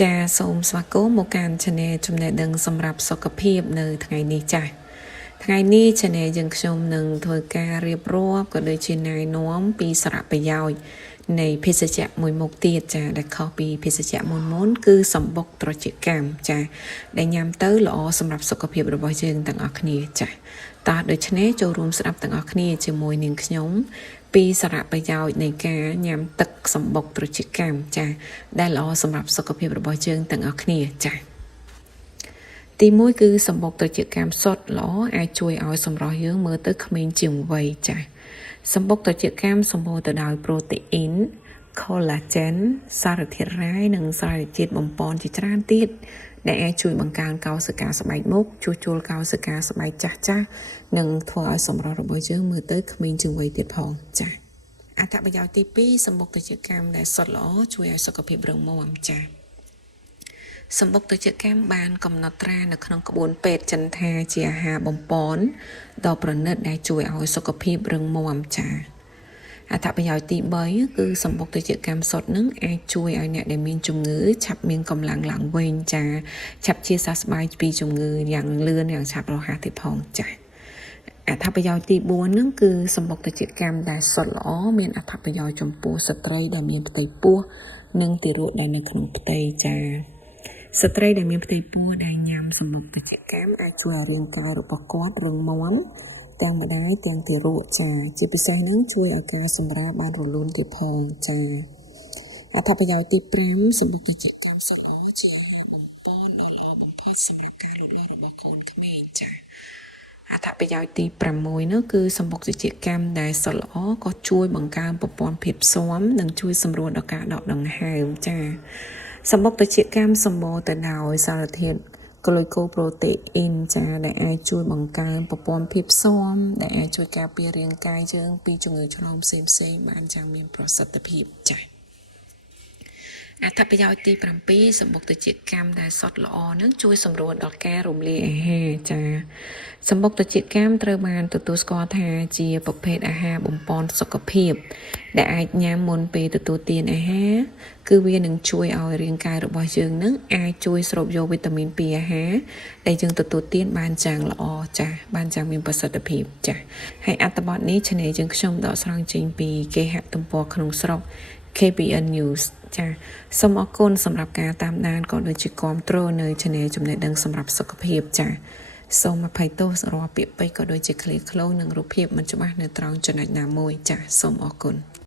ចាសូមស្វាគមន៍មកកាន់ Channel ចំណេះដឹងសម្រាប់សុខភាពនៅថ្ងៃនេះចាថ្ងៃនេះ Channel យើងខ្ញុំនឹងធ្វើការរៀបរាប់ក៏ដូចជាណែនាំពីសារៈប្រយោជន៍នៃភេសជ្ជៈមួយមុខទៀតចាដែលខុសពីភេសជ្ជៈមុនគឺសម្បុកត្រចៀកកម្មចាដែលញ៉ាំទៅល្អសម្រាប់សុខភាពរបស់យើងទាំងអស់គ្នាចាតោះដូច្នេះចូលរួមស្ដាប់ទាំងអស់គ្នាជាមួយនាងខ្ញុំពីសារៈប្រយោជន៍នៃការញ៉ាំទឹកសម្បុកត្រចៀកកម្មចាដែលល្អសម្រាប់សុខភាពរបស់យើងទាំងអស់គ្នាចាទី1គឺសម្បុកត្រចៀកកម្មសុទ្ធល្អអាចជួយឲ្យសម្រស់យើងមើលទៅក្មេងជាងវ័យចាសម្បុកត្រចៀកកម្មសម្បូរទៅដោយប្រូតេអ៊ីន collagen សារធាតុរ៉ែនិងសារជាតិបំប៉នជាច្រើនទៀតដែលអាចជួយបង្កើនកោសិកាស្បែកមុខជួសជុលកោសិកាស្បែកចាស់និងធ្វើឲ្យសម្រស់របស់យើងមើលទៅក្មេងជាងវ័យទៀតផងចាអត្ថប្រយោជន៍ទី2សម្បុកត្រចៀកកម្មដែលសុទ្ធល្អជួយឲ្យសុខភាពរឹងមាំចាសម្បុកត្រចៀកកម្មបានកំណត់ត្រានៅក្នុងក្បួនពេទ្យចិនថាជាអាហារបំប៉នដ៏ប្រណិតដែលជួយឲ្យសុខភាពរឹងមាំចាអត្ថប្រយោជន៍ទី3គឺសម្បុកត្រចៀកកម្មសុទ្ធនឹងអាចជួយឲ្យអ្នកដែលមានជំងឺឆាប់មានកម្លាំងឡើងវិញចាឆាប់ជាសះស្បើយពីជំងឺយ៉ាងលឿនយ៉ាងឆាប់រហ័សទៀតផងចាអត្ថប្រយោជន៍ទី4ហ្នឹងគឺសម្បុកត្រចៀកកម្មដែលសុទ្ធល្អមានអត្ថប្រយោជន៍ចំពោះស្ត្រីដែលមានផ្ទៃពោះនិងទារកដែលនៅក្នុងផ្ទៃចាស្ត្រីដែលមានផ្ទៃពោះដែលញ៉ាំសម្បុកត្រចៀកកម្មអាចជួយឲ្យរាងកាយរបស់គាត់រឹងមាំទាំងម្ដាយទាំងទារកចាជាពិសេសហ្នឹងជួយឲ្យការសម្រាលបានរលូនទៀតផងចាអត្ថប្រយោជន៍ទី5សម្បុកត្រចៀកកម្មសុទ្ធល្អជាអាហារបំប៉នដ៏ល្អបំផុតសម្រាប់ការលូតលាស់របស់កូនក្មេងចាអត្ថប្រយោជន៍ទី6នោះគឺសម្បុកត្រចៀកកម្មដែលសុទ្ធល្អក៏ជួយបង្កើនប្រព័ន្ធភាពស៊ាំនិងជួយសម្រួលដល់ការដកដង្ហើមចាសម្បុកត្រចៀកកម្មសម្បូរទៅដោយសារធាតុក្លូកូប្រូតេអ៊ីនចាដែលអាចជួយបង្កើនប្រព័ន្ធភាពស៊ាំដែលអាចជួយការពាររាងកាយយើងពីជំងឺឆ្លងផ្សេងៗបានយ៉ាងមានប្រសិទ្ធភាពចាអត្ថប្រយោជន៍ទី7សម្បុកត្រចៀកកម្មដែលសុទ្ធល្អនឹងជួយសម្រួលដល់ការរំលាយអាហារចាសម្បុកត្រចៀកកម្មត្រូវបានទទួលស្គាល់ថាជាប្រភេទអាហារបំប៉នសុខភាពដែលអាចញ៉ាំមុនពេលទទួលទានអាហារគឺវានឹងជួយឲ្យរាងកាយរបស់យើងនឹងអាចជួយស្រូបយកវីតាមីនពីអាហារដែលយើងទទួលទានបានយ៉ាងល្អចាបានយ៉ាងមានប្រសិទ្ធភាពចាហើយអត្ថបទនេះ Channel យើងខ្ញុំដកស្រង់ចេញពីគេហទំព័រក្នុងស្រុក KBN News ចាសូមអរគុណសម្រាប់ការតាមដានក៏ដូចជាគាំទ្រនៅ Channel ចំណេះដឹងសម្រាប់សុខភាពចាសូមអភ័យទោសរាល់ពាក្យពេចន៍ក៏ដូចជាឃ្លាឃ្លោងនិងរូបភាពមិនច្បាស់នៅត្រង់ចំណុចណាមួយចាសូមអរគុណ